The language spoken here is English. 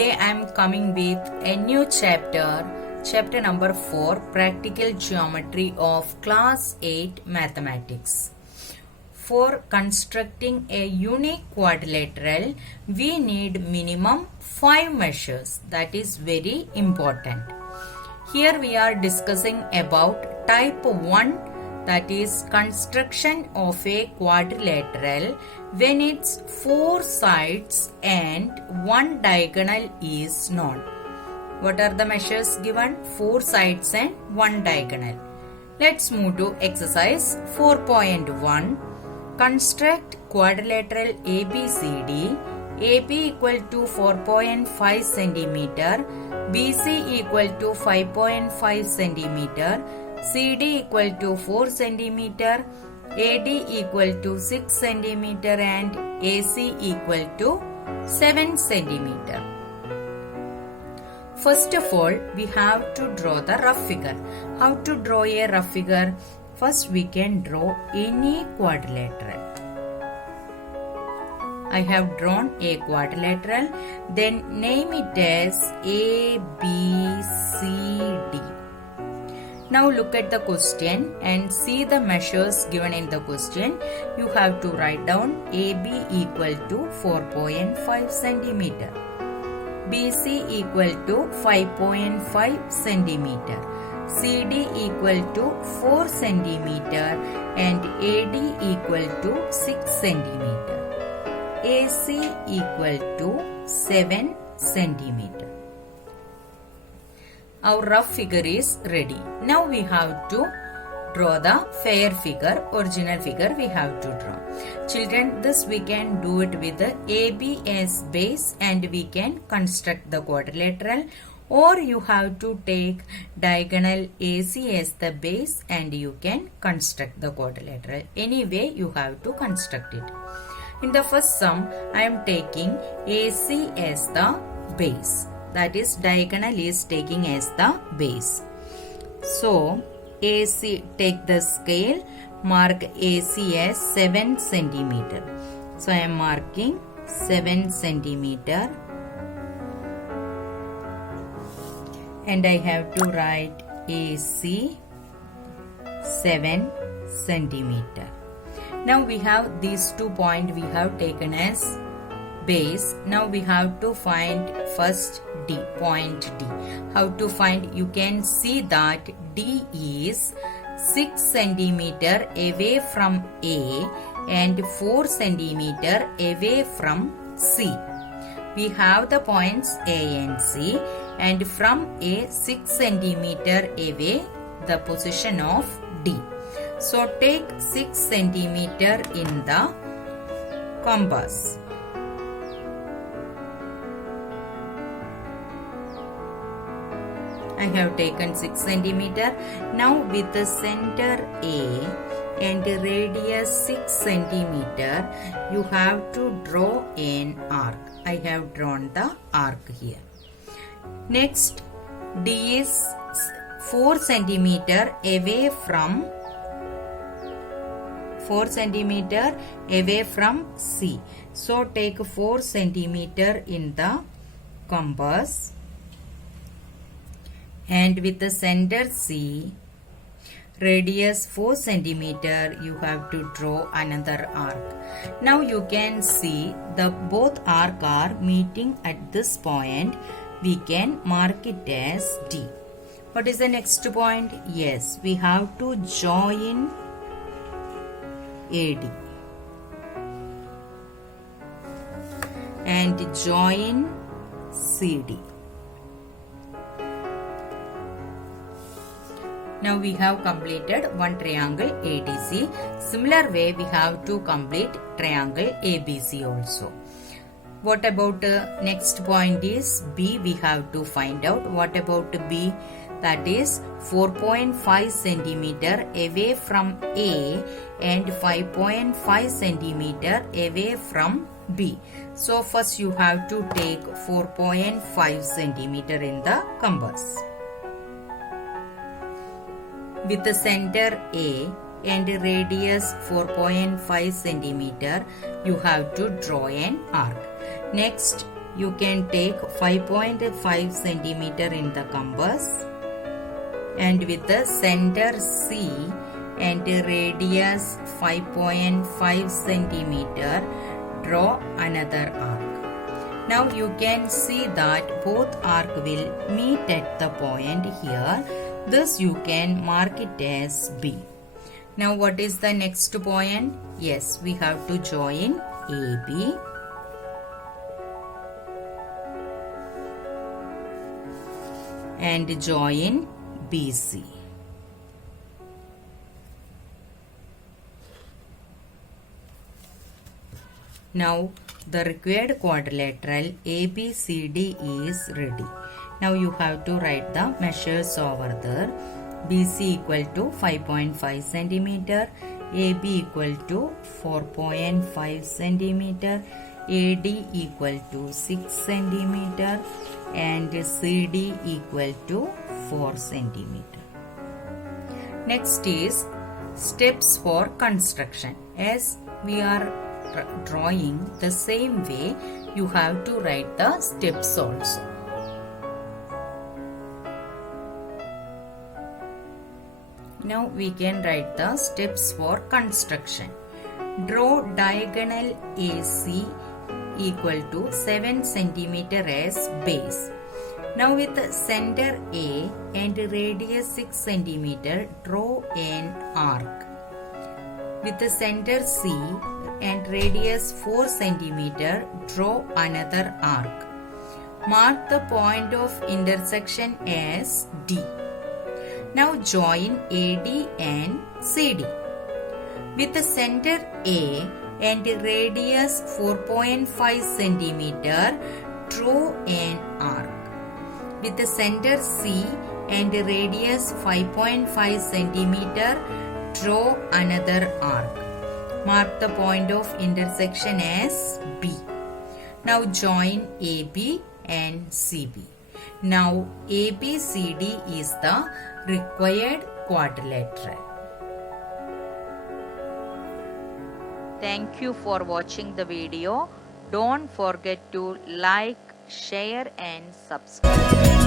Today I am coming with a new chapter number 4, Practical Geometry of Class 8 Mathematics. For constructing a unique quadrilateral, we need minimum 5 measures. That is very important. Here we are discussing about type 1, that is construction of a quadrilateral when its 4 sides and 1 diagonal is known. What are the measures given? 4 sides and 1 diagonal. Let's move to exercise 4.1. Construct quadrilateral ABCD. AB equal to 4.5 cm, BC equal to 5.5 cm, CD equal to 4 cm, AD equal to 6 cm and AC equal to 7 cm. First of all, we have to draw the rough figure. How to draw a rough figure? First, we can draw any quadrilateral. I have drawn a quadrilateral, then name it as A, B, C, D. Now look at the question and see the measures given in the question. You have to write down AB equal to 4.5 cm, BC equal to 5.5 cm, CD equal to 4 cm and AD equal to 6 cm. AC equal to 7 cm. Our rough figure is ready. Now we have to draw the fair figure, original figure we have to draw. Children, this we can do it with the AB as base and we can construct the quadrilateral, or you have to take diagonal AC as the base and you can construct the quadrilateral. Anyway, you have to construct it. In the first sum, I am taking AC as the base. That is, diagonal is taking as the base. So, AC, take the scale, mark AC as 7 cm. So, I am marking 7 cm. And I have to write AC 7 cm. Now we have these 2 points we have taken as base. Now we have to find first D, point D. How to find? You can see that D is 6 cm away from A and 4 cm away from C. We have the points A and C, and from A 6 cm away the position of D. So take 6 cm in the compass. I have taken 6 cm. Now with the center A and radius 6 cm, you have to draw an arc. I have drawn the arc here. Next, D is 4 cm away from 4 cm away from C. So take 4 cm in the compass, and with the center C, radius 4 cm, you have to draw another arc. Now you can see the both arc are meeting at this point. We can mark it as D. What is the next point? Yes, we have to join AD and join CD. Now we have completed one triangle ADC. Similar way we have to complete triangle ABC also. What about next point is B? We have to find out. What about B? That is 4.5 cm away from A and 5.5 cm away from B. So first you have to take 4.5 cm in the compass. With the center A and radius 4.5 cm, you have to draw an arc. Next, you can take 5.5 centimeter in the compass, and with the center C and radius 5.5 centimeter, draw another arc. Now you can see that both arc will meet at the point here. Thus you can mark it as B. Now what is the next point? Yes, we have to join AB and join BC. Now the required quadrilateral ABCD is ready. Now you have to write the measures over there. BC equal to 5.5 centimeter, AB equal to 4.5 centimeter, AD equal to 6 centimeter, and CD equal to 4 centimeter. Next is steps for construction. As we are drawing the same way, you have to write the steps also. Now we can write the steps for construction. Draw diagonal AC equal to 7 centimeter as base. Now with the center A and radius 6 centimeter, draw an arc. With the center C and radius 4 centimeter, draw another arc. Mark the point of intersection as D. Now join AD and CD. With the center A and radius 4.5 centimeter, draw an arc. With the center C and radius 5.5 centimeter, draw another arc. Mark the point of intersection as B. Now join AB and CB. Now ABCD is the required quadrilateral. Thank you for watching the video. Don't forget to like, share and subscribe.